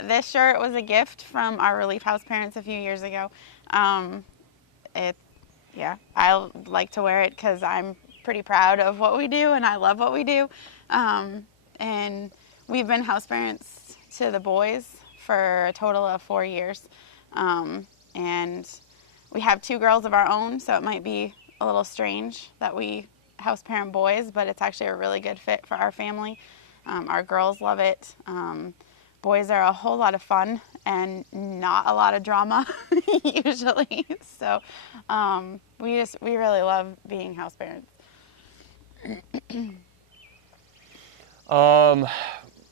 This shirt was a gift from our Relief House parents a few years ago. Um, it, yeah, I like to wear it because I'm pretty proud of what we do and I love what we do. And we've been house parents to the boys for a total of 4 years. And we have 2 girls of our own, so it might be a little strange that we house parent boys, but it's actually a really good fit for our family. Our girls love it. Boys are a whole lot of fun and not a lot of drama usually. So we really love being house parents.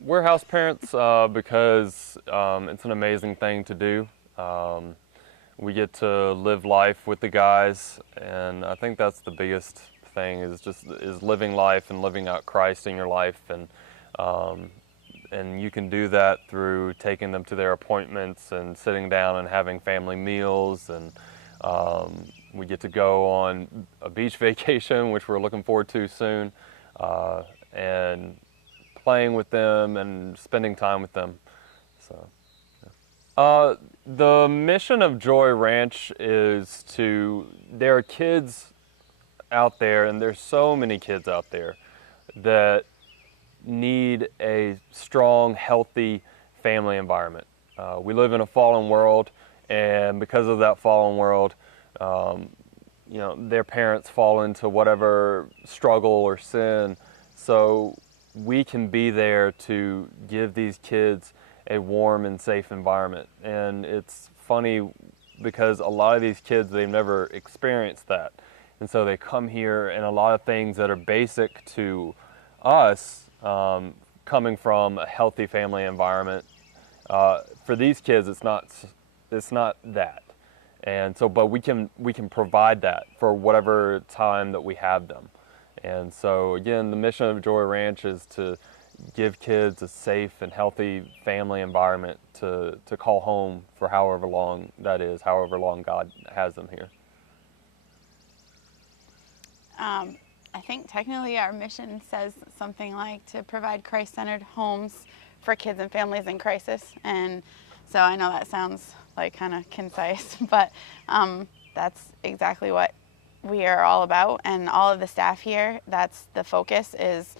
We're house parents because it's an amazing thing to do. We get to live life with the guys, and I think that's the biggest thing is living life and living out Christ in your life, and you can do that through taking them to their appointments and sitting down and having family meals, and we get to go on a beach vacation, which we're looking forward to soon, and playing with them and spending time with them. So, yeah. The mission of Joy Ranch is there are kids out there, and there's so many kids out there that need a strong, healthy family environment. We live in a fallen world, and because of that fallen world, their parents fall into whatever struggle or sin. So we can be there to give these kids a warm and safe environment. And it's funny because a lot of these kids, they've never experienced that. And so they come here, and a lot of things that are basic to us, coming from a healthy family environment, for these kids, it's not that. And so, but we can provide that for whatever time that we have them. And so again, the mission of Joy Ranch is to give kids a safe and healthy family environment to call home for however long that is, however long God has them here. I think technically our mission says something like to provide Christ-centered homes for kids and families in crisis. And so I know that sounds like kind of concise, but that's exactly what we are all about. And all of the staff here, that's the focus, is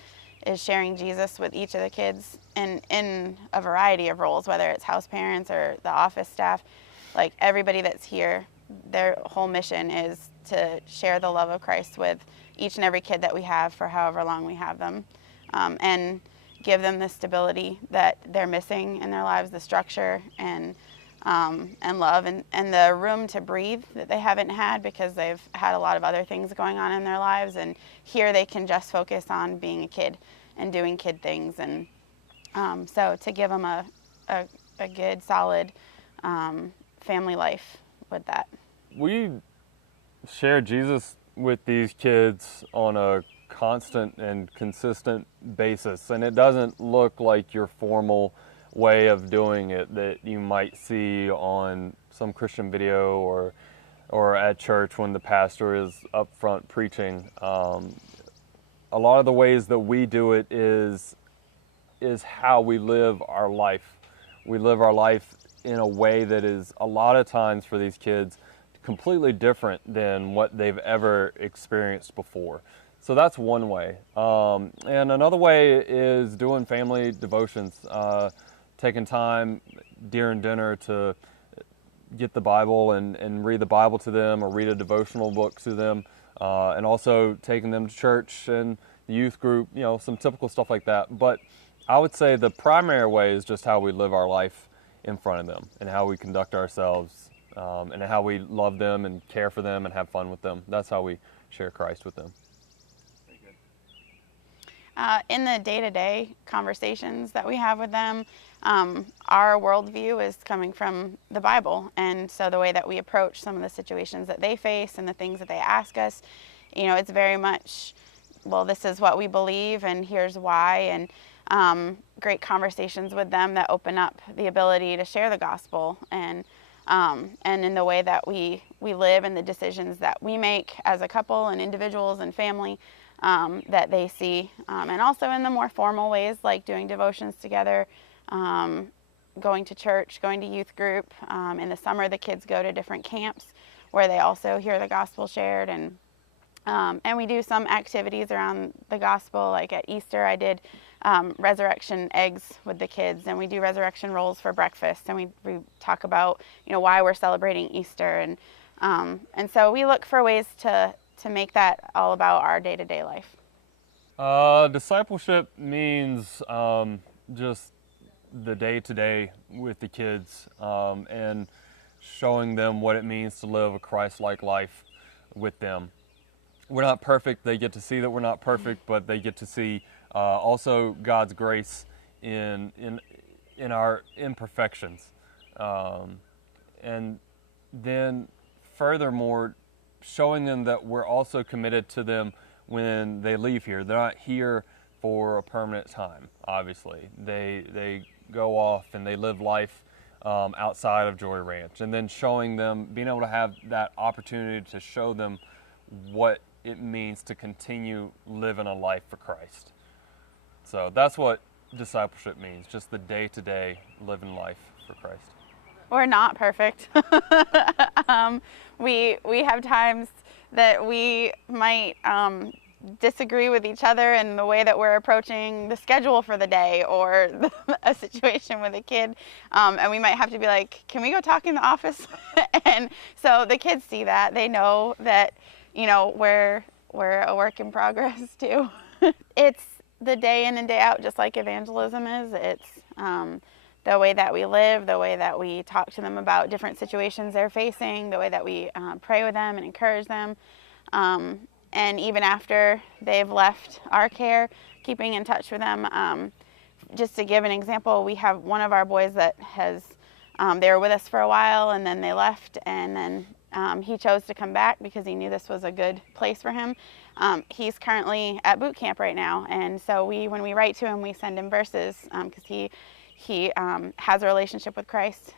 sharing Jesus with each of the kids in a variety of roles, whether it's house parents or the office staff. Like everybody that's here, their whole mission is to share the love of Christ with each and every kid that we have for however long we have them, and give them the stability that they're missing in their lives, the structure and love and the room to breathe that they haven't had because they've had a lot of other things going on in their lives. And here they can just focus on being a kid and doing kid things. And so to give them a good, solid family life with that. We share Jesus with these kids on a constant and consistent basis, and it doesn't look like your formal way of doing it that you might see on some Christian video or at church when the pastor is up front preaching. A lot of the ways that we do it is how we live our life. We live our life in a way that is a lot of times for these kids completely different than what they've ever experienced before. So that's one way. And another way is doing family devotions, taking time during dinner to get the Bible and read the Bible to them or read a devotional book to them, and also taking them to church and the youth group, some typical stuff like that. But I would say the primary way is just how we live our life in front of them and how we conduct ourselves, and how we love them and care for them and have fun with them. That's how we share Christ with them. In the day-to-day conversations that we have with them, our worldview is coming from the Bible. And so the way that we approach some of the situations that they face and the things that they ask us, it's very much, well, this is what we believe and here's why. And great conversations with them that open up the ability to share the gospel and in the way that we live and the decisions that we make as a couple and individuals and family, that they see, and also in the more formal ways like doing devotions together, going to church, going to youth group. In the summer, the kids go to different camps where they also hear the gospel shared, and we do some activities around the gospel. Like at Easter, I did resurrection eggs with the kids, and we do resurrection rolls for breakfast, and we talk about why we're celebrating Easter, and so we look for ways to make that all about our day-to-day life. Discipleship means just the day-to-day with the kids, and showing them what it means to live a Christ-like life with them. We're not perfect. They get to see that we're not perfect, but they get to see also God's grace in our imperfections, and then furthermore, showing them that we're also committed to them when they leave here. They're not here for a permanent time. Obviously, they go off and they live life outside of Joy Ranch, and then showing them, being able to have that opportunity to show them what it means to continue living a life for Christ. So that's what discipleship means, just the day-to-day living life for Christ. We're not perfect. We have times that we might disagree with each other in the way that we're approaching the schedule for the day, or a situation with a kid, and we might have to be like, can we go talk in the office? And so the kids see that. They know that we're a work in progress too. It's the day in and day out, just like evangelism is. It's the way that we live, the way that we talk to them about different situations they're facing, the way that we pray with them and encourage them. And even after they've left our care, keeping in touch with them. Just to give an example, we have one of our boys that they were with us for a while, and then they left, and then he chose to come back because he knew this was a good place for him. He's currently at boot camp right now, and so when we write to him, we send him verses because he has a relationship with Christ.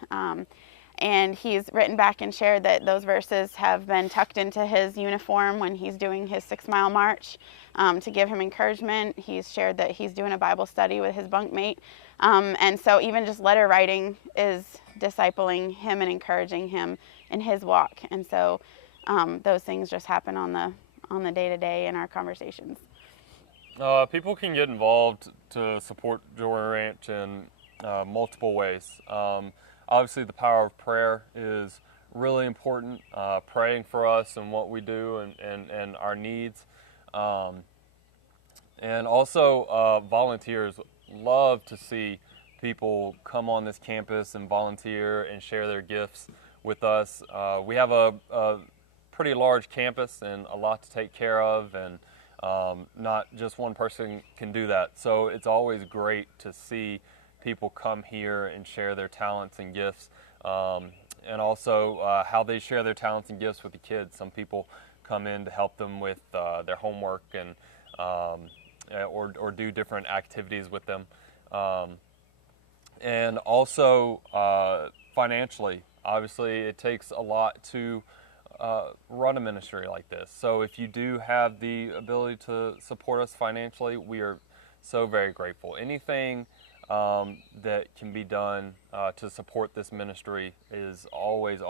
And he's written back and shared that those verses have been tucked into his uniform when he's doing his 6-mile march to give him encouragement. He's shared that he's doing a Bible study with his bunkmate. And so even just letter writing is discipling him and encouraging him in his walk. And so those things just happen on the day-to-day in our conversations. People can get involved to support Joy Ranch in multiple ways. Obviously, the power of prayer is really important, praying for us and what we do and our needs. And also, volunteers love to see people come on this campus and volunteer and share their gifts with us. We have a pretty large campus and a lot to take care of, and not just one person can do that. So it's always great to see people come here and share their talents and gifts, and also how they share their talents and gifts with the kids. Some people come in to help them with their homework and or do different activities with them, and also financially. Obviously, it takes a lot to run a ministry like this. So if you do have the ability to support us financially, we are so very grateful. Anything that can be done to support this ministry is always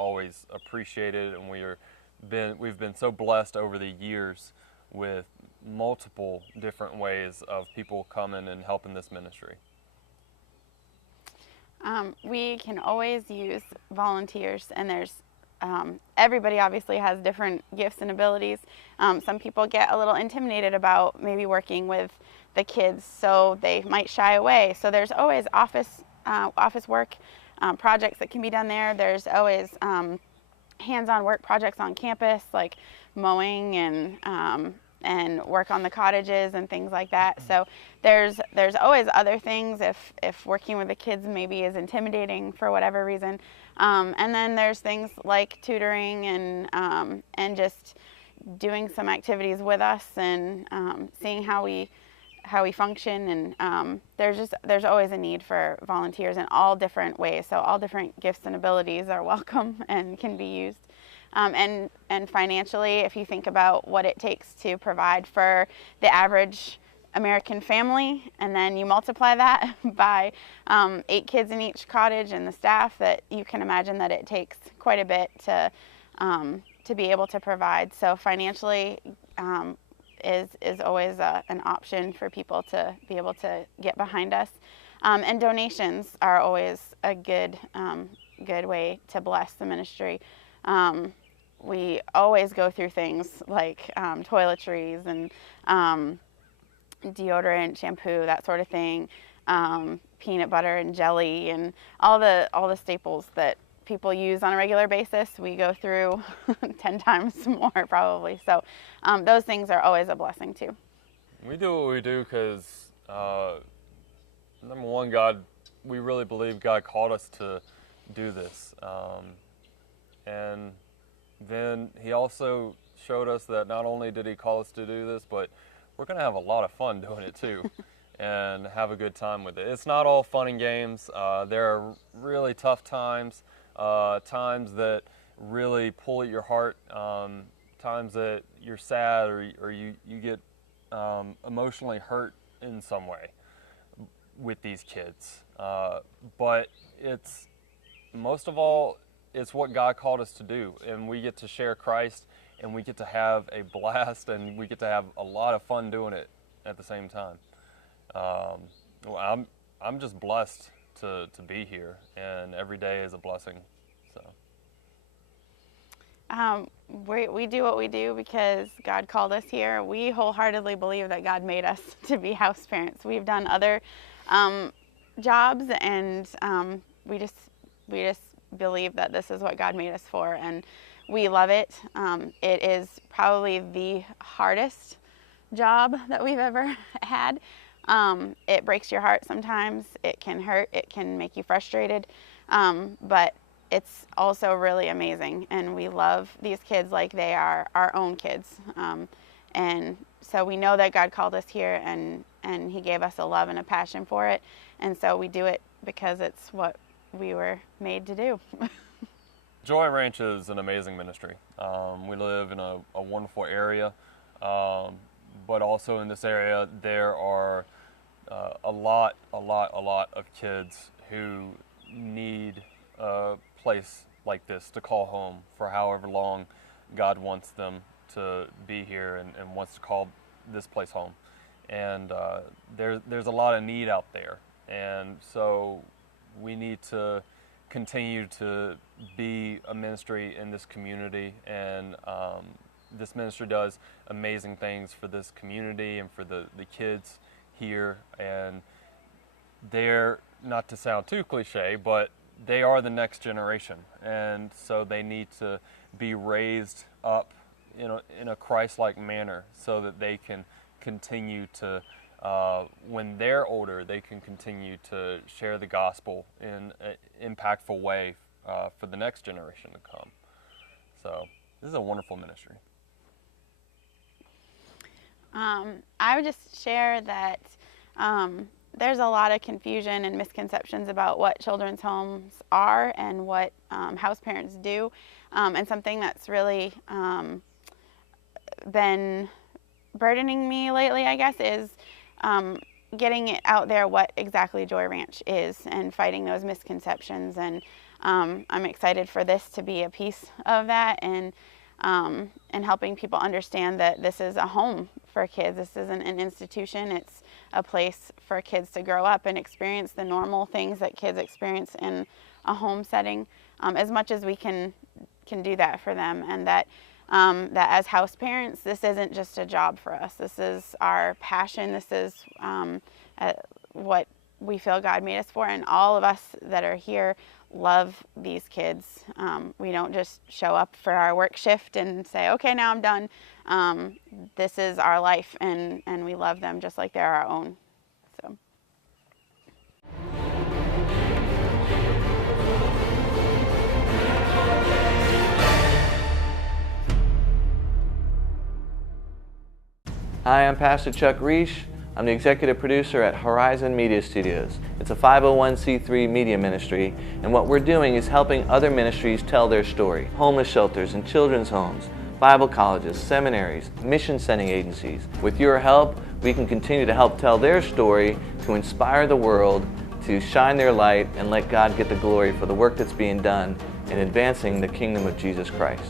appreciated, and we've been so blessed over the years with multiple different ways of people coming and helping this ministry. We can always use volunteers, and there's everybody obviously has different gifts and abilities. Some people get a little intimidated about maybe working with the kids, so they might shy away. So there's always office work projects that can be done there. There's always hands-on work projects on campus, like mowing and work on the cottages and things like that. So there's always other things if working with the kids maybe is intimidating for whatever reason. And then there's things like tutoring and just doing some activities with us and seeing how we function, and there's always a need for volunteers in all different ways. So all different gifts and abilities are welcome and can be used. And financially, if you think about what it takes to provide for the average American family, and then you multiply that by 8 kids in each cottage and the staff, that you can imagine that it takes quite a bit to be able to provide. So financially is always an option for people to be able to get behind us. And donations are always a good way to bless the ministry. We always go through things like toiletries and deodorant, shampoo, that sort of thing, peanut butter and jelly, and all the staples that people use on a regular basis. We go through 10 times more probably. So those things are always a blessing too. We do what we do because, number one, we really believe God called us to do this. And then He also showed us that not only did He call us to do this, but we're going to have a lot of fun doing it too and have a good time with it. It's not all fun and games. There are really tough times, times that really pull at your heart, times that you're sad or you get emotionally hurt in some way with these kids. But it's, most of all, it's what God called us to do, and we get to share Christ, and we get to have a blast, and we get to have a lot of fun doing it at the same time. I'm just blessed to be here, and every day is a blessing. So. We do what we do because God called us here. We wholeheartedly believe that God made us to be house parents. We've done other jobs, and we just believe that this is what God made us for, and we love it. It is probably the hardest job that we've ever had. It breaks your heart sometimes. It can hurt. It can make you frustrated. But it's also really amazing, and we love these kids like they are our own kids. And so we know that God called us here, and He gave us a love and a passion for it, and so we do it because it's what we were made to do. Joy Ranch is an amazing ministry. We live in a wonderful area, but also in this area there are a lot of kids who need a place like this to call home for however long God wants them to be here and wants to call this place home. And there's a lot of need out there, and so we need to continue to be a ministry in this community, and this ministry does amazing things for this community and for the kids here, and they're, not to sound too cliche, but they are the next generation, and so they need to be raised up in a Christ-like manner so that they can continue to, when they're older, they can continue to share the gospel in an impactful way for the next generation to come. So this is a wonderful ministry. I would just share that there's a lot of confusion and misconceptions about what children's homes are and what house parents do. And something that's really been burdening me lately, I guess, is getting it out there what exactly Joy Ranch is and fighting those misconceptions. And I'm excited for this to be a piece of that, and helping people understand that this is a home for kids. This isn't an institution. It's a place for kids to grow up and experience the normal things that kids experience in a home setting, as much as we can do that for them. And that as house parents, this isn't just a job for us. This is our passion. This is what we feel God made us for, and all of us that are here love these kids. We don't just show up for our work shift and say, okay, now I'm done. This is our life, and we love them just like they're our own. So. Hi, I'm Pastor Chuck Rash. I'm the executive producer at Horizon Media Studios. It's a 501c3 media ministry, and what we're doing is helping other ministries tell their story. Homeless shelters and children's homes, Bible colleges, seminaries, mission sending agencies. With your help, we can continue to help tell their story, to inspire the world, to shine their light and let God get the glory for the work that's being done in advancing the kingdom of Jesus Christ.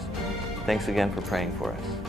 Thanks again for praying for us.